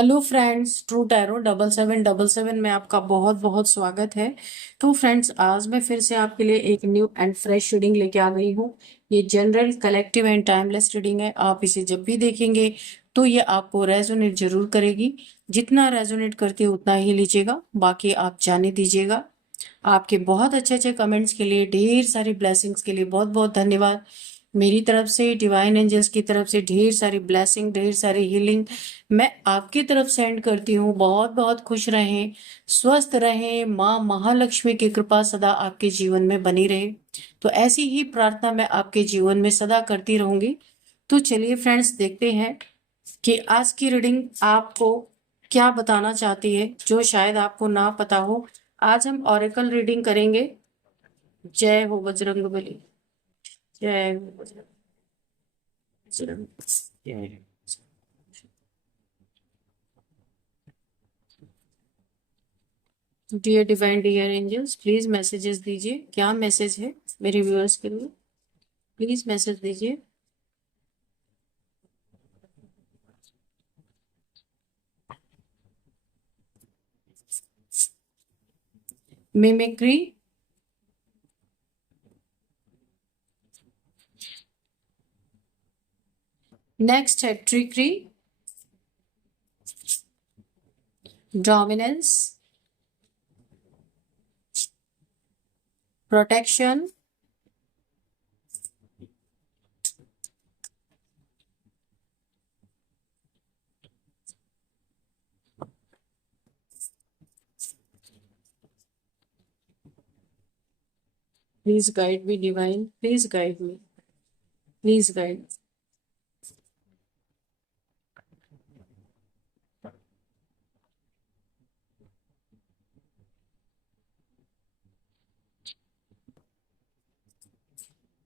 Hello friends, true tarot 7777 में आपका बहुत बहुत स्वागत है। तो फ्रेंड्स, आज मैं फिर से आपके लिए एक न्यू एंड फ्रेश रीडिंग लेके आ गई हूँ। ये general, collective and timeless reading है। आप इसे जब भी देखेंगे तो ये आपको रेजोनेट जरूर करेगी। जितना रेजोनेट करती है उतना ही लीजिएगा, बाकी आप जाने दीजिएगा। आपके बहुत अच्छे अच्छे कमेंट्स के लिए, ढेर सारी ब्लेसिंग्स के लिए बहुत बहुत धन्यवाद। मेरी तरफ से, डिवाइन एंजल्स की तरफ से ढेर सारी ब्लेसिंग, ढेर सारी हीलिंग मैं आपकी तरफ सेंड करती हूँ। बहुत बहुत खुश रहें, स्वस्थ रहें, माँ महालक्ष्मी की कृपा सदा आपके जीवन में बनी रहे। तो ऐसी ही प्रार्थना मैं आपके जीवन में सदा करती रहूंगी। तो चलिए फ्रेंड्स, देखते हैं कि आज की रीडिंग आपको क्या बताना चाहती है, जो शायद आपको ना पता हो। आज हम ऑरेकल रीडिंग करेंगे। जय हो बजरंगबली, जय हो बजरंग, जय हो। Dear divine, dear angels, please messages दीजिए। क्या मैसेज है मेरे व्यूअर्स के लिए? प्लीज मैसेज दीजिए। मिमिक्री, नेक्स्ट है trickery, dominance, protection, please guide me divine, please guide me, please guide.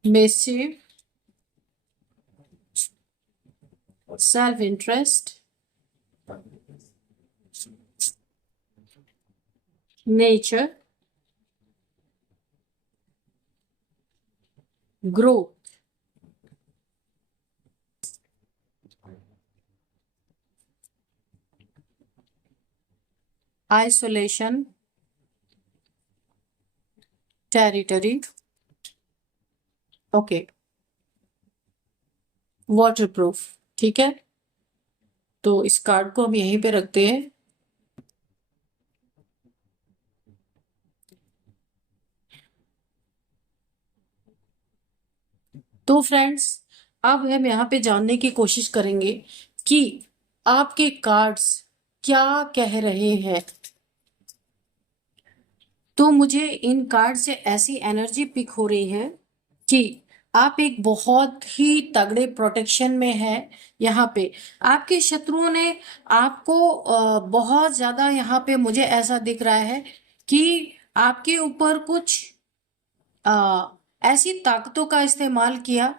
Mischief, self interest, nature, growth, isolation, territory, okay, waterproof. ठीक है, तो इस कार्ड को हम यहीं पे रखते हैं। तो फ्रेंड्स, अब हम यहाँ पे जानने की कोशिश करेंगे कि आपके कार्ड्स क्या कह रहे हैं। तो मुझे इन कार्ड से ऐसी एनर्जी पिक हो रही है कि आप एक बहुत ही तगड़े प्रोटेक्शन में है। यहाँ पे आपके शत्रुओं ने आपको बहुत ज्यादा, यहाँ पे मुझे ऐसा दिख रहा है कि आपके ऊपर कुछ आ, ऐसी ताकतों का इस्तेमाल किया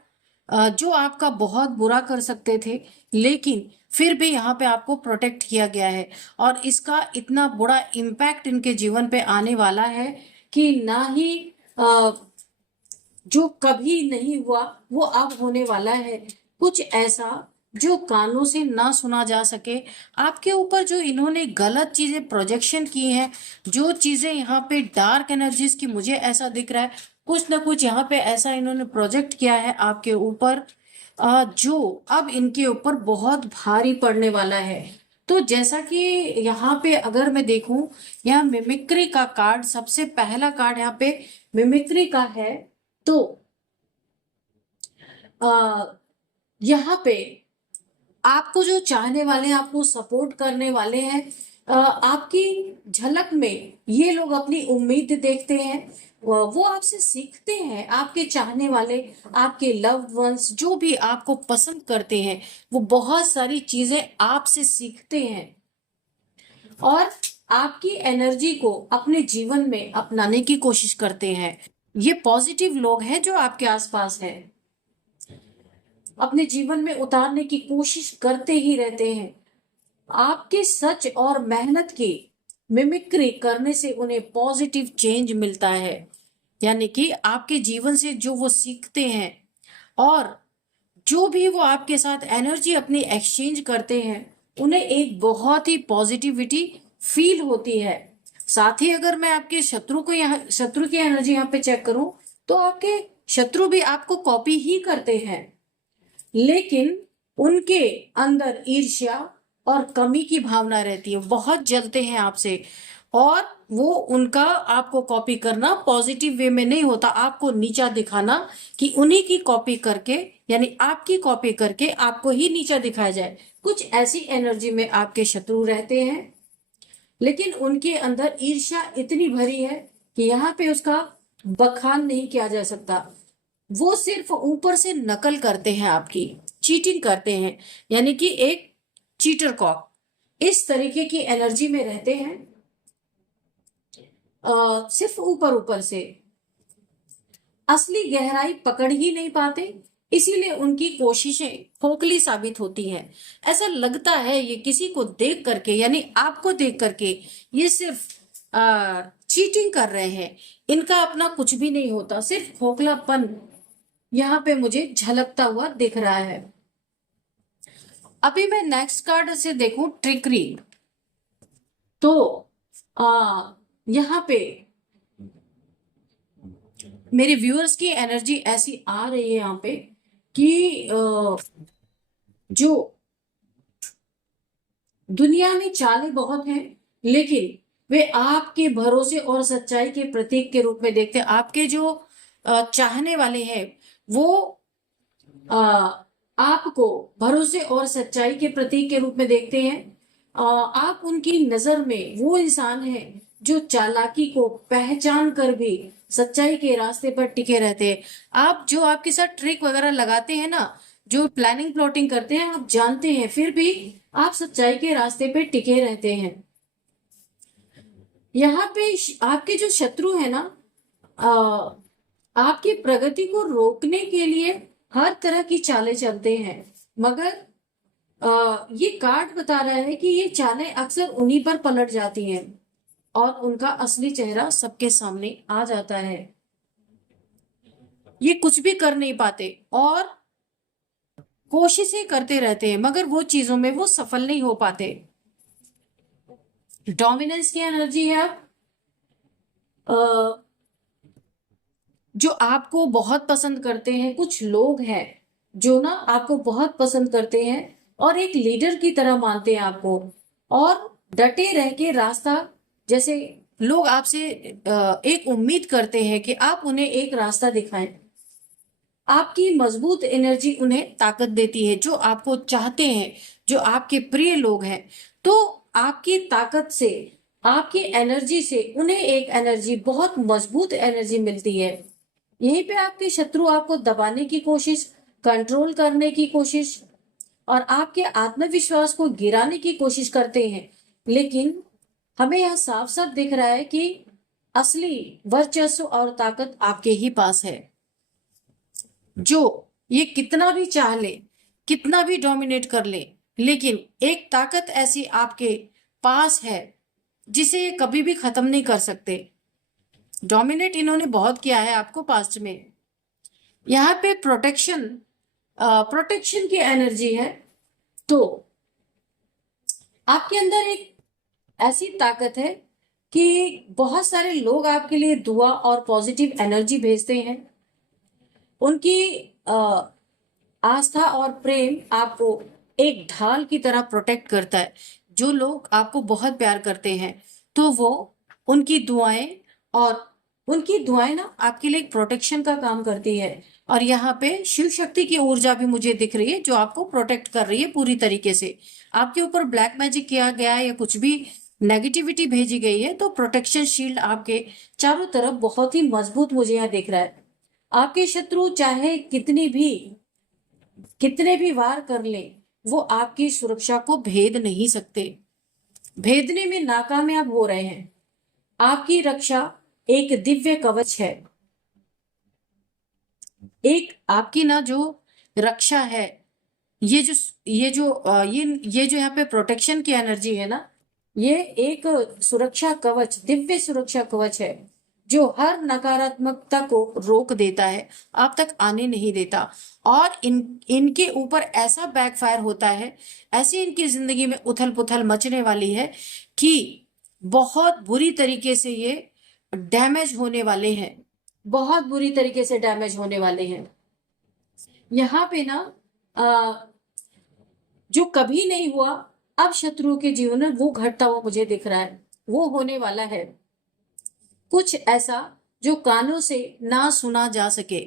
जो आपका बहुत बुरा कर सकते थे, लेकिन फिर भी यहाँ पे आपको प्रोटेक्ट किया गया है। और इसका इतना बुरा इम्पैक्ट इनके जीवन पे आने वाला है कि ना ही आ, जो कभी नहीं हुआ वो अब होने वाला है। कुछ ऐसा जो कानों से ना सुना जा सके। आपके ऊपर जो इन्होंने गलत चीजें प्रोजेक्शन की हैं, जो चीजें यहाँ पे डार्क एनर्जीज की, मुझे ऐसा दिख रहा है कुछ ना कुछ यहाँ पे ऐसा इन्होंने प्रोजेक्ट किया है आपके ऊपर, जो अब इनके ऊपर बहुत भारी पड़ने वाला है। तो जैसा कि यहाँ पे अगर मैं देखूं, यहाँ मिमिक्री का कार्ड, सबसे पहला कार्ड यहाँ पे मिमिक्री का है। तो आ, यहाँ पे आपको जो चाहने वाले हैं, आपको सपोर्ट करने वाले हैं, आपकी झलक में ये लोग अपनी उम्मीद देखते हैं। वो आपसे सीखते हैं। आपके चाहने वाले, आपके लव्ड वंस, जो भी आपको पसंद करते हैं, वो बहुत सारी चीजें आपसे सीखते हैं और आपकी एनर्जी को अपने जीवन में अपनाने की कोशिश करते हैं। ये पॉजिटिव लोग हैं जो आपके आसपास हैं, अपने जीवन में उतारने की कोशिश करते ही रहते हैं। आपके सच और मेहनत की मिमिक्री करने से उन्हें पॉजिटिव चेंज मिलता है। यानी कि आपके जीवन से जो वो सीखते हैं और जो भी वो आपके साथ एनर्जी अपनी एक्सचेंज करते हैं, उन्हें एक बहुत ही पॉजिटिविटी फील होती है। साथ ही अगर मैं आपके शत्रु को यहाँ, शत्रु की एनर्जी यहाँ पे चेक करूं, तो आपके शत्रु भी आपको कॉपी ही करते हैं, लेकिन उनके अंदर ईर्ष्या और कमी की भावना रहती है, बहुत जलते हैं आपसे। और वो उनका आपको कॉपी करना पॉजिटिव वे में नहीं होता, आपको नीचा दिखाना, कि उन्हीं की कॉपी करके, यानी आपकी कॉपी करके आपको ही नीचा दिखाया जाए। कुछ ऐसी एनर्जी में आपके शत्रु रहते हैं, लेकिन उनके अंदर ईर्ष्या इतनी भरी है कि यहाँ पे उसका बखान नहीं किया जा सकता। वो सिर्फ ऊपर से नकल करते हैं, आपकी चीटिंग करते हैं, यानी कि एक चीटर कॉक इस तरीके की एनर्जी में रहते हैं। सिर्फ ऊपर ऊपर से असली गहराई पकड़ ही नहीं पाते, इसीलिए उनकी कोशिशें खोखली साबित होती हैं। ऐसा लगता है ये किसी को देख करके, यानी आपको देख करके, ये सिर्फ चीटिंग कर रहे हैं, इनका अपना कुछ भी नहीं होता, सिर्फ खोखलापन यहाँ पे मुझे झलकता हुआ दिख रहा है। अभी मैं नेक्स्ट कार्ड से देखूं, ट्रिकरी, तो यहाँ पे मेरे व्यूअर्स की एनर्जी ऐसी आ रही है यहाँ पे कि जो दुनिया में चालें बहुत हैं, लेकिन वे आपके भरोसे और सच्चाई के प्रतीक के रूप में देखते हैं। आपके जो चाहने वाले हैं, वो आपको भरोसे और सच्चाई के प्रतीक के रूप में देखते हैं। आप उनकी नजर में वो इंसान है जो चालाकी को पहचान कर भी सच्चाई के रास्ते पर टिके रहते हैं। आप जो आपके साथ ट्रिक वगैरह लगाते हैं ना, जो प्लानिंग प्लॉटिंग करते हैं, आप जानते हैं, फिर भी आप सच्चाई के रास्ते पे टिके रहते हैं। यहाँ पे आपके जो शत्रु है ना, आपकी प्रगति को रोकने के लिए हर तरह की चालें चलते हैं, मगर ये कार्ड बता रहा है कि ये चालें अक्सर उन्हीं पर पलट जाती हैं और उनका असली चेहरा सबके सामने आ जाता है। ये कुछ भी कर नहीं पाते और कोशिशें करते रहते हैं, मगर वो चीजों में वो सफल नहीं हो पाते। डोमिनेंस की एनर्जी है। जो आपको बहुत पसंद करते हैं, कुछ लोग हैं जो ना आपको बहुत पसंद करते हैं और एक लीडर की तरह मानते हैं आपको, और डटे रह के रास्ता, जैसे लोग आपसे एक उम्मीद करते हैं कि आप उन्हें एक रास्ता दिखाएं। आपकी मजबूत एनर्जी उन्हें ताकत देती है। जो आपको चाहते हैं, जो आपके प्रिय लोग हैं, तो आपकी ताकत से, आपकी एनर्जी से उन्हें एक एनर्जी, बहुत मजबूत एनर्जी मिलती है। यहीं पे आपके शत्रु आपको दबाने की कोशिश, कंट्रोल करने की कोशिश और आपके आत्मविश्वास को गिराने की कोशिश करते हैं, लेकिन हमें यह साफ साफ दिख रहा है कि असली वर्चस्व और ताकत आपके ही पास है। जो ये कितना भी चाह ले, कितना भी डोमिनेट कर ले, लेकिन एक ताकत ऐसी आपके पास है जिसे ये कभी भी खत्म नहीं कर सकते। डोमिनेट इन्होंने बहुत किया है आपको पास्ट में। यहाँ पे प्रोटेक्शन की एनर्जी है, तो आपके अंदर एक ऐसी ताकत है कि बहुत सारे लोग आपके लिए दुआ और पॉजिटिव एनर्जी भेजते हैं। उनकी आस्था और प्रेम आपको एक ढाल की तरह प्रोटेक्ट करता है। जो लोग आपको बहुत प्यार करते हैं, तो वो उनकी दुआएं ना आपके लिए एक प्रोटेक्शन का काम करती है। और यहाँ पे शिव शक्ति की ऊर्जा भी मुझे दिख रही है, जो आपको प्रोटेक्ट कर रही है पूरी तरीके से। आपके ऊपर ब्लैक मैजिक किया गया है या कुछ भी नेगेटिविटी भेजी गई है, तो प्रोटेक्शन शील्ड आपके चारों तरफ बहुत ही मजबूत मुझे यहाँ दिख रहा है। आपके शत्रु चाहे कितने भी वार कर ले, वो आपकी सुरक्षा को भेद नहीं सकते, भेदने में नाकामयाब हो रहे हैं। आपकी रक्षा एक दिव्य कवच है। एक आपकी ना जो रक्षा है, ये जो यहाँ पे प्रोटेक्शन की एनर्जी है ना, ये एक सुरक्षा कवच, दिव्य सुरक्षा कवच है। जो हर नकारात्मकता को रोक देता है, आप तक आने नहीं देता। और इनके ऊपर ऐसा बैकफायर होता है, ऐसी इनकी जिंदगी में उथल पुथल मचने वाली है कि बहुत बुरी तरीके से ये डैमेज होने वाले हैं, बहुत बुरी तरीके से डैमेज होने वाले हैं। यहाँ पे ना जो कभी नहीं हुआ, अब शत्रुओं के जीवन में वो घटता हुआ मुझे दिख रहा है, वो होने वाला है। कुछ ऐसा जो कानों से ना सुना जा सके,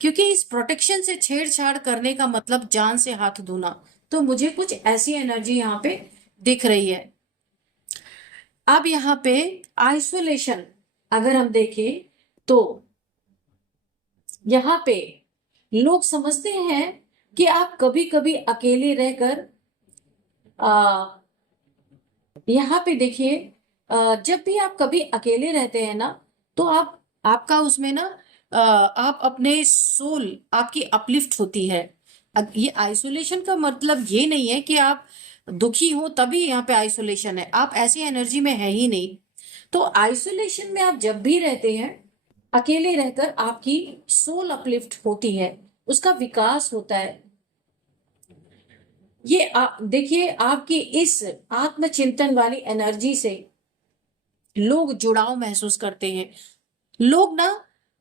क्योंकि इस प्रोटेक्शन से छेड़छाड़ करने का मतलब जान से हाथ धोना। तो मुझे कुछ ऐसी एनर्जी यहाँ पे दिख रही है। अब यहाँ पे आइसोलेशन अगर हम देखें तो यहाँ पे लोग समझते हैं कि आप कभी कभी अकेले रहकर यहाँ पे देखिए, जब भी आप कभी अकेले रहते हैं ना, तो आपका उसमें ना आप अपने सोल आपकी अपलिफ्ट होती है। ये आइसोलेशन का मतलब ये नहीं है कि आप दुखी हो तभी यहाँ पे आइसोलेशन है, आप ऐसी एनर्जी में है ही नहीं। तो आइसोलेशन में आप जब भी रहते हैं, अकेले रहकर आपकी सोल अपलिफ्ट होती है, उसका विकास होता है। ये देखिए, आपकी इस आत्मचिंतन वाली एनर्जी से लोग जुड़ाव महसूस करते हैं। लोग ना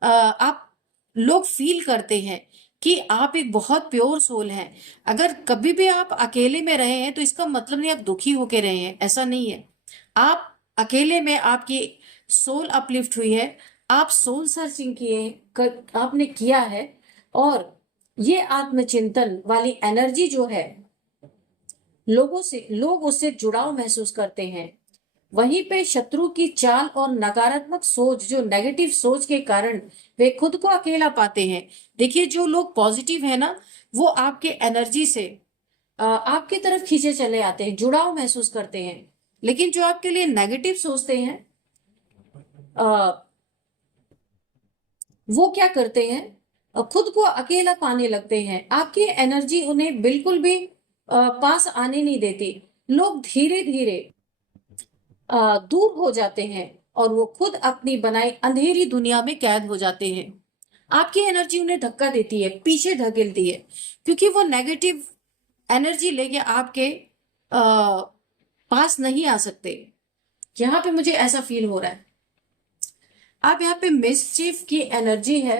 आप लोग फील करते हैं कि आप एक बहुत प्योर सोल हैं। अगर कभी भी आप अकेले में रहे हैं तो इसका मतलब नहीं आप दुखी होके रहे हैं, ऐसा नहीं है। आप अकेले में आपकी सोल अपलिफ्ट हुई है, आप सोल सर्चिंग आपने किया है, और ये आत्मचिंतन वाली एनर्जी जो है, लोग उससे जुड़ाव महसूस करते हैं। वहीं पे शत्रु की चाल और नकारात्मक सोच, जो नेगेटिव सोच के कारण वे खुद को अकेला पाते हैं। देखिए, जो लोग पॉजिटिव है ना, वो आपके एनर्जी से आपकी तरफ खींचे चले आते हैं, जुड़ाव महसूस करते हैं। लेकिन जो आपके लिए नेगेटिव सोचते हैं, वो क्या करते हैं, खुद को अकेला पाने लगते हैं। आपकी एनर्जी उन्हें बिल्कुल भी पास आने नहीं देती। लोग धीरे धीरे दूर हो जाते हैं और वो खुद अपनी बनाई अंधेरी दुनिया में कैद हो जाते हैं। आपकी एनर्जी उन्हें धक्का देती है, पीछे धकेलती है, क्योंकि वो नेगेटिव एनर्जी लेके आपके पास नहीं आ सकते। यहाँ पे मुझे ऐसा फील हो रहा है। अब यहाँ पे मिसचीफ की एनर्जी है।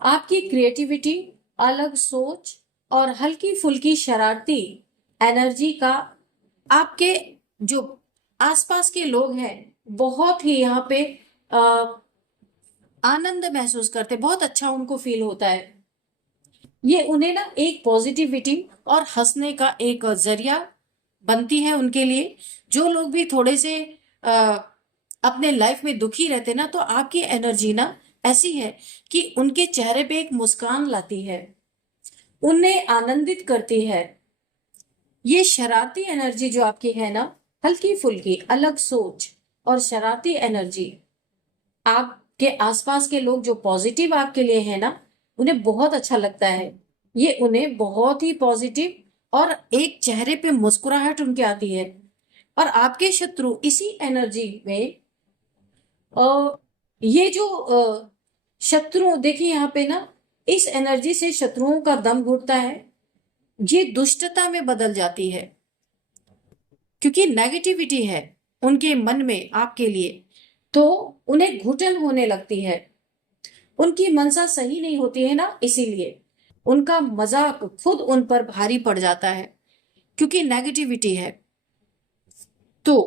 आपकी क्रिएटिविटी, अलग सोच और हल्की फुल्की शरारती एनर्जी का आपके जो आसपास के लोग हैं बहुत ही यहाँ पे आनंद महसूस करते, बहुत अच्छा उनको फील होता है। ये उन्हें ना एक पॉजिटिविटी और हंसने का एक जरिया बनती है उनके लिए। जो लोग भी थोड़े से अपने लाइफ में दुखी रहते ना, तो आपकी एनर्जी ना ऐसी है कि उनके चेहरे पे एक मुस्कान लाती है, उन्हें आनंदित करती है। ये शरारती एनर्जी जो आपकी है ना, हल्की फुल्की अलग सोच और शरारती एनर्जी, आपके आसपास के लोग जो पॉजिटिव आपके लिए है ना, उन्हें बहुत अच्छा लगता है। ये उन्हें बहुत ही पॉजिटिव और एक चेहरे पे मुस्कुराहट उनके आती है। और आपके शत्रु इसी एनर्जी में ये जो शत्रु, देखिए यहाँ पे ना, इस एनर्जी से शत्रुओं का दम घुटता है, ये दुष्टता में बदल जाती है, क्योंकि नेगेटिविटी है उनके मन में आपके लिए, तो उन्हें घुटन होने लगती है। उनकी मनसा सही नहीं होती है ना, इसीलिए उनका मजाक खुद उन पर भारी पड़ जाता है, क्योंकि नेगेटिविटी है। तो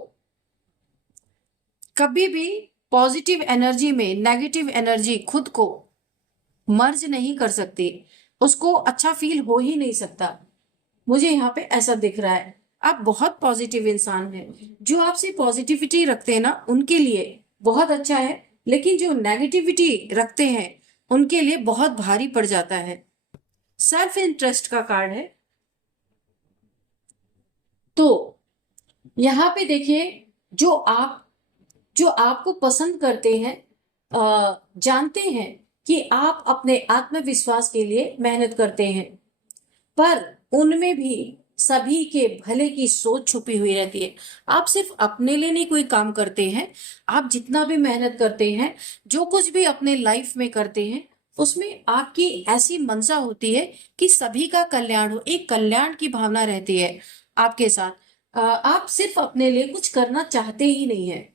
कभी भी पॉजिटिव एनर्जी में नेगेटिव एनर्जी खुद को मर्ज नहीं कर सकती, उसको अच्छा फील हो ही नहीं सकता। मुझे यहाँ पे ऐसा दिख रहा है। आप बहुत पॉजिटिव इंसान हैं, जो आपसे पॉजिटिविटी रखते हैं ना, उनके लिए बहुत अच्छा है, लेकिन जो नेगेटिविटी रखते हैं उनके लिए बहुत भारी पड़ जाता है। सेल्फ इंटरेस्ट का कार्ड है। तो यहाँ पे देखिए, जो आपको पसंद करते हैं, जानते हैं कि आप अपने आत्मविश्वास के लिए मेहनत करते हैं, पर उनमें भी सभी के भले की सोच छुपी हुई रहती है। आप सिर्फ अपने लिए नहीं कोई काम करते हैं, आप जितना भी मेहनत करते हैं, जो कुछ भी अपने लाइफ में करते हैं, उसमें आपकी ऐसी मंशा होती है कि सभी का कल्याण हो, एक कल्याण की भावना रहती है आपके साथ। आप सिर्फ अपने लिए कुछ करना चाहते ही नहीं है।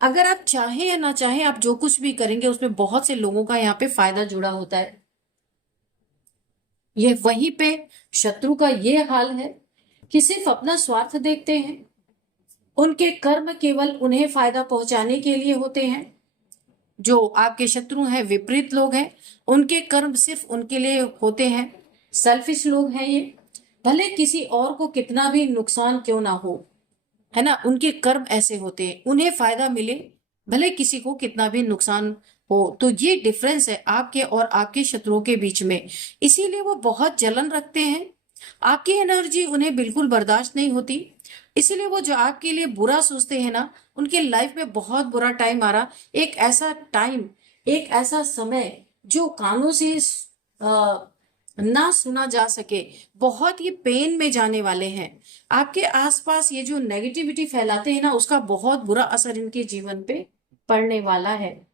अगर आप चाहें या ना चाहें, आप जो कुछ भी करेंगे उसमें बहुत से लोगों का यहाँ पे फायदा जुड़ा होता है। ये वहीं पे शत्रु का ये हाल है कि सिर्फ अपना स्वार्थ देखते हैं, उनके कर्म केवल उन्हें फायदा पहुंचाने के लिए होते हैं। जो आपके शत्रु हैं, विपरीत लोग हैं, उनके कर्म सिर्फ उनके लिए होते हैं। सेल्फिश लोग हैं ये, भले किसी और को कितना भी नुकसान क्यों ना हो, है ना, उनके कर्म ऐसे होते हैं, उन्हें फायदा मिले भले किसी को कितना भी नुकसान हो। तो ये डिफरेंस है आपके और आपके शत्रुओं के बीच में। इसीलिए वो बहुत जलन रखते हैं, आपकी एनर्जी उन्हें बिल्कुल बर्दाश्त नहीं होती। इसीलिए वो जो आपके लिए बुरा सोचते हैं ना, उनके लाइफ में बहुत बुरा टाइम आ रहा, एक ऐसा टाइम, एक ऐसा समय जो कानों से ना सुना जा सके, बहुत ये पेन में जाने वाले हैं। आपके आसपास ये जो नेगेटिविटी फैलाते हैं ना, उसका बहुत बुरा असर इनके जीवन पे पड़ने वाला है।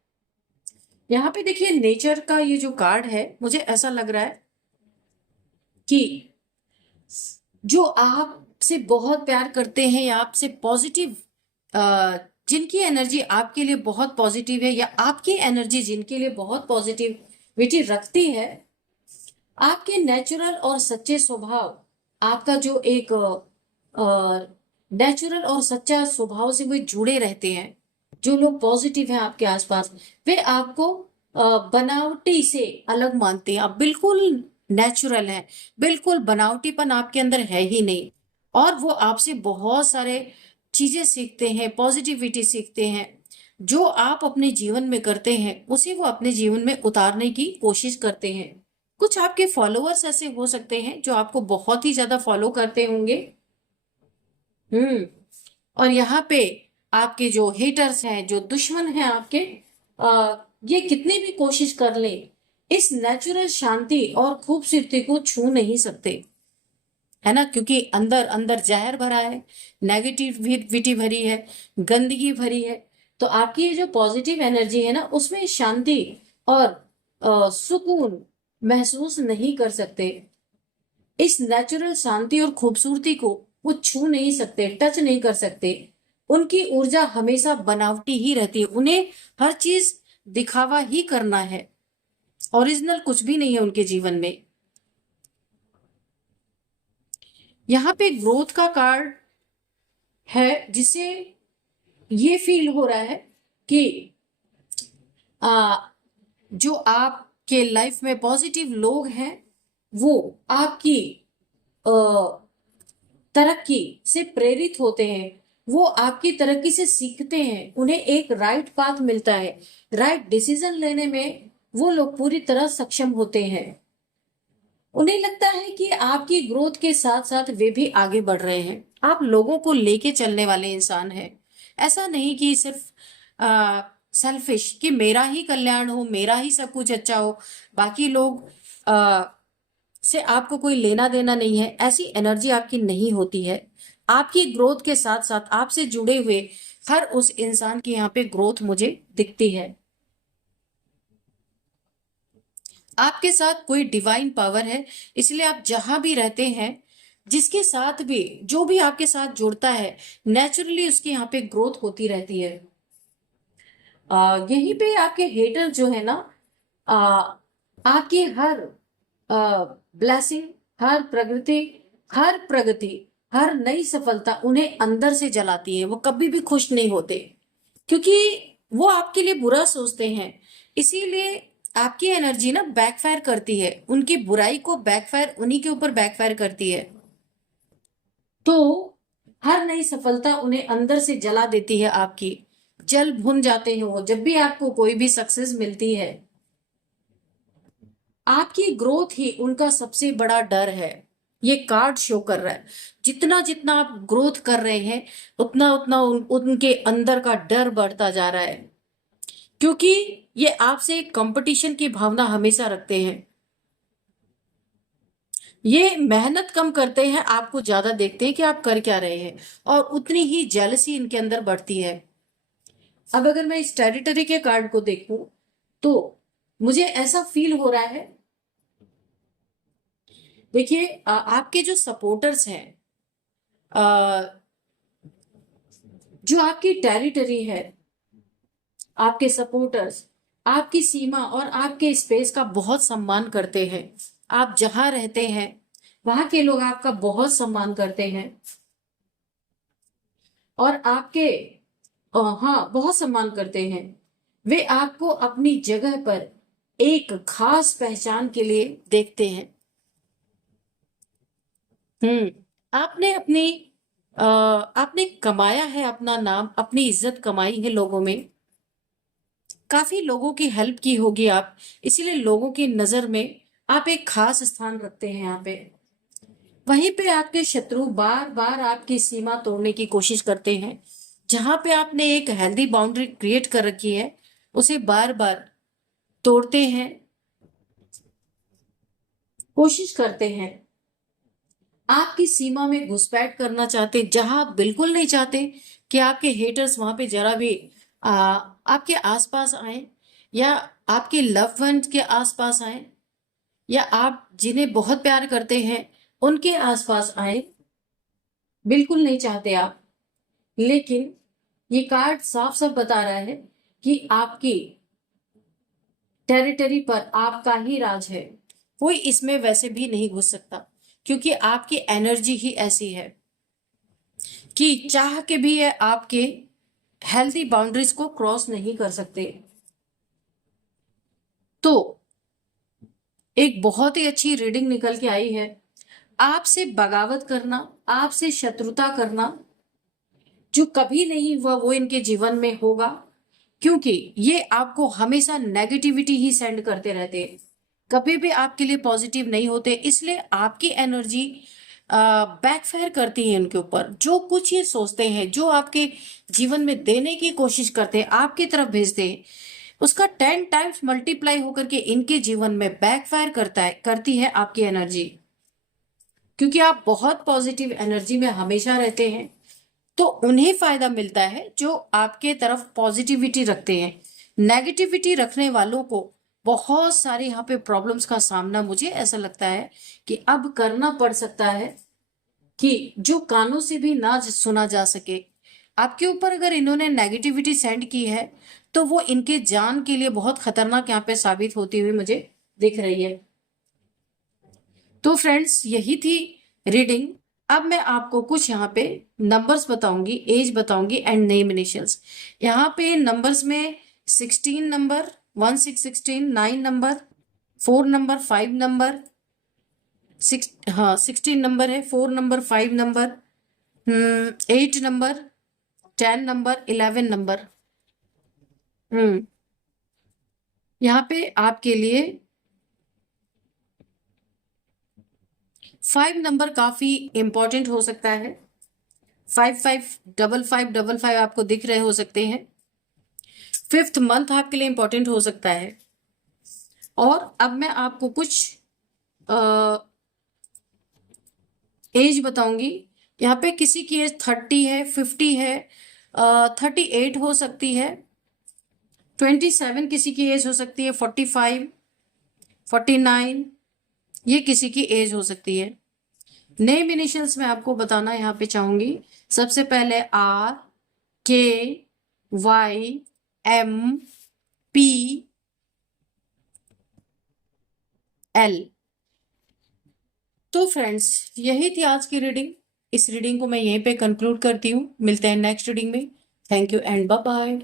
यहाँ पे देखिए नेचर का ये जो कार्ड है, मुझे ऐसा लग रहा है कि जो आपसे बहुत प्यार करते हैं या आपसे पॉजिटिव, जिनकी एनर्जी आपके लिए बहुत पॉजिटिव है, या आपकी एनर्जी जिनके लिए बहुत पॉजिटिविटी रखती है, आपके नेचुरल और सच्चे स्वभाव, आपका जो एक नेचुरल और सच्चा स्वभाव से वे जुड़े रहते हैं। जो लोग पॉजिटिव हैं आपके आसपास, वे आपको बनावटी से अलग मानते हैं। आप बिल्कुल नेचुरल हैं, बिल्कुल बनावटीपन आपके अंदर है ही नहीं। और वो आपसे बहुत सारे चीजें सीखते हैं, पॉजिटिविटी सीखते हैं। जो आप अपने जीवन में करते हैं उसे वो अपने जीवन में उतारने की कोशिश करते हैं। कुछ आपके फॉलोअर्स ऐसे हो सकते हैं जो आपको बहुत ही ज्यादा फॉलो करते होंगे। और यहाँ पे आपके जो हेटर्स हैं, जो दुश्मन हैं आपके, ये कितनी भी कोशिश कर ले, इस नेचुरल शांति और खूबसूरती को छू नहीं सकते, है ना, क्योंकि अंदर अंदर जहर भरा है, नेगेटिविटी भरी है, गंदगी भरी है। तो आपकी ये जो पॉजिटिव एनर्जी है ना, उसमें शांति और सुकून महसूस नहीं कर सकते। इस नेचुरल शांति और खूबसूरती को वो छू नहीं सकते, टच नहीं कर सकते। उनकी ऊर्जा हमेशा बनावटी ही रहती है, उन्हें हर चीज दिखावा ही करना है, ओरिजिनल कुछ भी नहीं है उनके जीवन में। यहाँ पे ग्रोथ का कार्ड है, जिसे ये फील हो रहा है कि जो आपके लाइफ में पॉजिटिव लोग हैं, वो आपकी तरक्की से प्रेरित होते हैं, वो आपकी तरक्की से सीखते हैं, उन्हें एक राइट पाथ मिलता है, राइट डिसीजन लेने में वो लोग पूरी तरह सक्षम होते हैं। उन्हें लगता है कि आपकी ग्रोथ के साथ साथ वे भी आगे बढ़ रहे हैं। आप लोगों को लेके चलने वाले इंसान हैं। ऐसा नहीं कि सिर्फ सेल्फिश कि मेरा ही कल्याण हो, मेरा ही सब कुछ अच्छा हो, बाकी लोग से आपको कोई लेना देना नहीं है, ऐसी एनर्जी आपकी नहीं होती है। आपकी ग्रोथ के साथ साथ आपसे जुड़े हुए हर उस इंसान की यहाँ पे ग्रोथ मुझे दिखती है। आपके साथ कोई डिवाइन पावर है, इसलिए आप जहां भी रहते हैं, जिसके साथ भी, जो भी आपके साथ जुड़ता है, नेचुरली उसकी यहाँ पे ग्रोथ होती रहती है। यहीं पे आपके हेटर जो है ना, आ, आपकी हर ब्लेसिंग, हर प्रगति, हर नई सफलता उन्हें अंदर से जलाती है। वो कभी भी खुश नहीं होते, क्योंकि वो आपके लिए बुरा सोचते हैं। इसीलिए आपकी एनर्जी ना बैकफायर करती है, उनकी बुराई को बैकफायर, उन्हीं के ऊपर बैकफायर करती है। तो हर नई सफलता उन्हें अंदर से जला देती है, आपकी जल भुन जाते हैं वो जब भी आपको कोई भी सक्सेस मिलती है। आपकी ग्रोथ ही उनका सबसे बड़ा डर है, ये कार्ड शो कर रहा है। जितना जितना आप ग्रोथ कर रहे हैं, उतना उतना उनके अंदर का डर बढ़ता जा रहा है, क्योंकि ये आपसे एक कंपटीशन की भावना हमेशा रखते हैं। ये मेहनत कम करते हैं, आपको ज्यादा देखते हैं कि आप कर क्या रहे हैं, और उतनी ही जेलसी इनके अंदर बढ़ती है। अब अगर मैं इस टेरिटरी के कार्ड को देखूं तो मुझे ऐसा फील हो रहा है, देखिए आपके जो सपोर्टर्स हैं, जो आपकी टेरिटरी है, आपके सपोर्टर्स आपकी सीमा और आपके स्पेस का बहुत सम्मान करते हैं। आप जहां रहते हैं वहां के लोग आपका बहुत सम्मान करते हैं, और आपके हाँ, बहुत सम्मान करते हैं। वे आपको अपनी जगह पर एक खास पहचान के लिए देखते हैं। आपने अपनी आपने कमाया है अपना नाम, अपनी इज्जत कमाई है लोगों में, काफी लोगों की हेल्प की होगी आप, इसीलिए लोगों की नजर में आप एक खास स्थान रखते हैं यहाँ पे। वहीं पे आपके शत्रु बार बार आपकी सीमा तोड़ने की कोशिश करते हैं। जहां पे आपने एक हेल्दी बाउंड्री क्रिएट कर रखी है, उसे बार बार तोड़ते हैं, कोशिश करते हैं। आपकी सीमा में घुसपैठ करना चाहते, जहां आप बिल्कुल नहीं चाहते कि आपके हेटर्स वहां पे जरा भी आपके आसपास आए, या आपके लव वन के आसपास आए, या आप जिन्हें बहुत प्यार करते हैं उनके आसपास आए, बिल्कुल नहीं चाहते आप। लेकिन ये कार्ड साफ साफ बता रहा है कि आपकी टेरिटरी पर आपका ही राज है, कोई इसमें वैसे भी नहीं घुस सकता, क्योंकि आपकी एनर्जी ही ऐसी है कि चाह के भी ये आपके हेल्दी बाउंड्रीज को क्रॉस नहीं कर सकते। तो एक बहुत ही अच्छी रीडिंग निकल के आई है। आपसे बगावत करना, आपसे शत्रुता करना जो कभी नहीं हुआ वो इनके जीवन में होगा, क्योंकि ये आपको हमेशा नेगेटिविटी ही सेंड करते रहते हैं, कभी भी आपके लिए पॉजिटिव नहीं होते। इसलिए आपकी एनर्जी बैकफायर करती है इनके ऊपर। जो कुछ ये सोचते हैं, जो आपके जीवन में देने की कोशिश करते हैं, आपकी तरफ भेजते हैं, उसका 10 टाइम्स मल्टीप्लाई होकर के इनके जीवन में बैकफायर करती है आपकी एनर्जी, क्योंकि आप बहुत पॉजिटिव एनर्जी में हमेशा रहते हैं। तो उन्हें फायदा मिलता है जो आपके तरफ पॉजिटिविटी रखते हैं। नेगेटिविटी रखने वालों को बहुत सारे यहाँ पे प्रॉब्लम्स का सामना, मुझे ऐसा लगता है कि अब करना पड़ सकता है, कि जो कानों से भी ना सुना जा सके। आपके ऊपर अगर इन्होंने नेगेटिविटी सेंड की है तो वो इनके जान के लिए बहुत खतरनाक यहाँ पे साबित होती हुई मुझे दिख रही है। तो फ्रेंड्स, यही थी रीडिंग। अब मैं आपको कुछ यहाँ पे नंबर्स बताऊंगी, एज बताऊंगी एंड नेम इनिशियल्स। यहाँ पे नंबर्स में 16 number, 1616, 9 number, 4 number, 5 number, 16 number है, 4 number, 5 number, 8 number, 10 number, 11 number. यहाँ पे आपके लिए 5 नंबर काफी इंपॉर्टेंट हो सकता है। 555555 आपको दिख रहे हो सकते हैं। 5th मंथ आपके लिए इंपॉर्टेंट हो सकता है। और अब मैं आपको कुछ एज बताऊंगी। यहाँ पे किसी की एज 30 है, 50 है, 38 हो सकती है, 27 किसी की एज हो सकती है, 45, 49, ये किसी की एज हो सकती है। नेम इनिशियल्स में आपको बताना यहाँ पे चाहूंगी। सबसे पहले RKYMPL। तो फ्रेंड्स, यही थी आज की रीडिंग। इस रीडिंग को मैं यहीं पे कंक्लूड करती हूँ। मिलते हैं नेक्स्ट रीडिंग में। Thank you and bye bye.